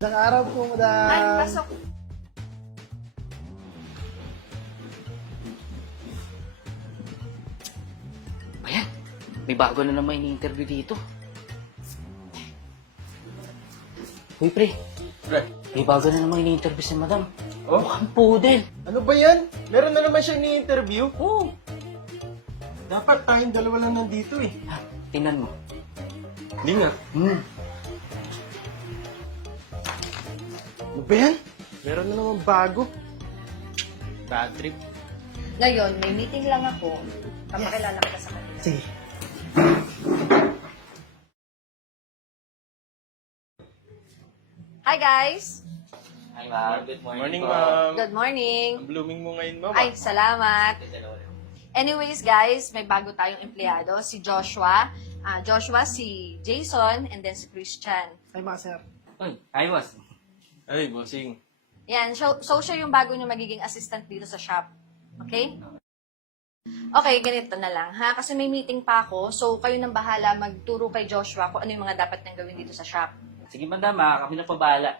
Isang araw po, madam. Ay, pasok. Ayan, may bago na naman ini-interview dito. Uy, pre, Pre, may bago na naman ini-interview si madam. Oh? Mukhang poodle. ano ba yan? Meron na naman siya ni-interview. Oo. Dapat tayong dalawa lang nandito eh. Ha, tingnan mo. Hindi nga. Hmm. Ba yan? Meron na naman bago. Bad trip. Ngayon, may meeting lang ako. Papakilala kita sa kanila. Sige. Hi, guys! Hi, ma'am. Good Morning, ma'am. Good morning! Ang blooming mo ngayon, ma'am. Ay, salamat! Anyways, guys, may bago tayong empleyado, si Joshua. Ah, Joshua, si Jason, and then si Christian. Ay, mga sir. Uy, hi, boss. Ay, bossing. Yan, so, so siya yung bago niyo magiging assistant dito sa shop. Okay? Okay, ganito na lang, ha? Kasi may meeting pa ako, so kayo nang bahala magturo kay Joshua kung ano yung mga dapat niyang gawin dito sa shop. Sige, madam, ah, kami na pabahala.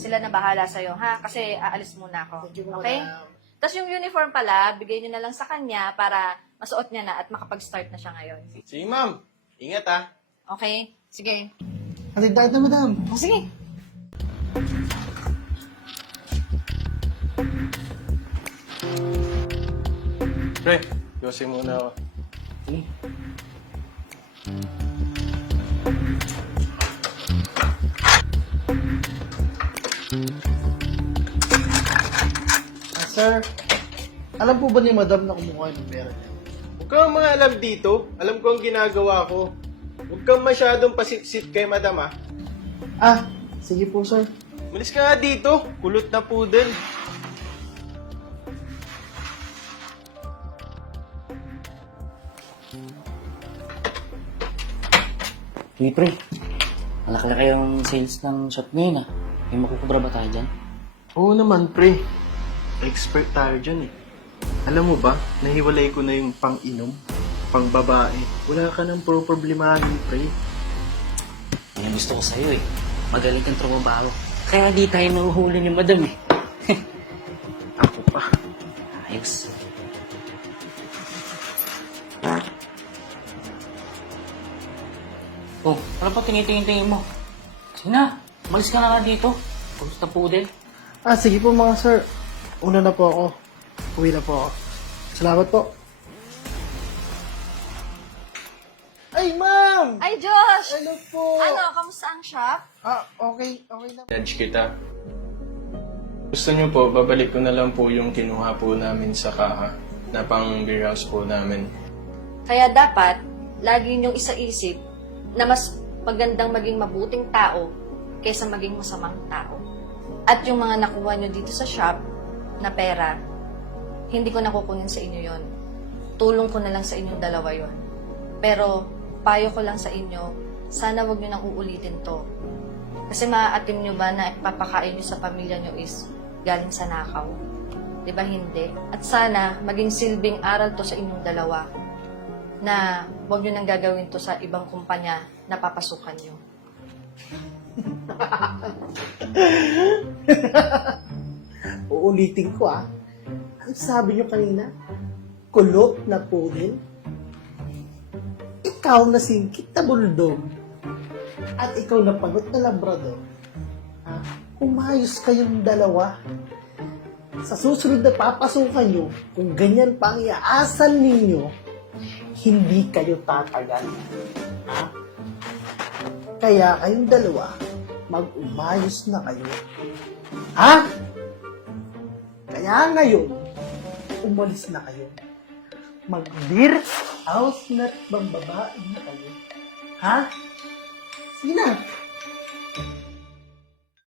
Sila na bahala sa'yo, ha? Kasi aalis muna ako. Okay? Tapos yung uniform pala, bigay niyo na lang sa kanya para masuot niya na at makapag-start na siya ngayon. Sige, ma'am. Ingat, ah. Okay? Sige. Hatid tayo na, madam. O, sige. Pre, yosin muna ako. Sige. Ah, sir, alam po ba ni madam na kumuha ng pera niya? Huwag kang mga alam dito. Alam ko ang ginagawa ko. Huwag kang masyadong pasit-sit kay madam, ah. Ah, sige po sir. Malis ka nga dito. Kulot na poodle. Uy, pre. Malaki na kayong sales ng shop ngayon, ah. May makukubra ba tayo dyan? Oo naman, pre. Expert tayo dyan eh. Alam mo ba, nahiwalay ko na yung pang-inom, pang-babae. Wala ka nang pro-problemahin, pre. Yan ang gusto ko sa'yo, eh. Magaling kang trumabaho. Kaya di tayo nahuhuli ni madam, eh. Ako pa. Ayos. Oh, ano pa tingin-tingin-tingin mo? Sige na, malis ka na nga dito. Kumusta po din? Ah, sige po mga sir. Una na po ako. Uwi na po ako. Salamat po. Ay, ma'am! Ay, Josh! Ano po? Ano, kamusta ang shop? Ah, okay. Okay na. Judge kita. Gusto niyo po, babalik ko na lang po yung kinuha po namin sa kaha na pang beer house po namin. Kaya dapat, lagi niyong isaisip na mas magandang maging mabuting tao kaysa maging masamang tao. At yung mga nakuha niyo dito sa shop na pera, hindi ko nakukunin sa inyo yon. Tulong ko na lang sa inyong dalawa yon. Pero, payo ko lang sa inyo, sana wag niyo nang uulitin to. Kasi maaatim niyo ba na ipapakain niyo sa pamilya niyo is galing sa nakaw? Di ba hindi? At sana maging silbing aral to sa inyong dalawa na huwag nyo nang gagawin to sa ibang kumpanya na papasukan nyo. Uulitin ko ah. Ang sabi niyo kanina, kulot na poodle. Ikaw na singkit na bulldog. At ikaw na pangot na labrador. Ah, umayos kayong dalawa. Sa susunod na papasukan nyo, kung ganyan pa ang iaasal ninyo, hindi kayo tatagal. Ha? Kaya kayong dalawa, mag-umayos na kayo. Ha? Kaya ngayon, umalis na kayo. Mag-beer house na bang babae na kayo. Ha? Sige na.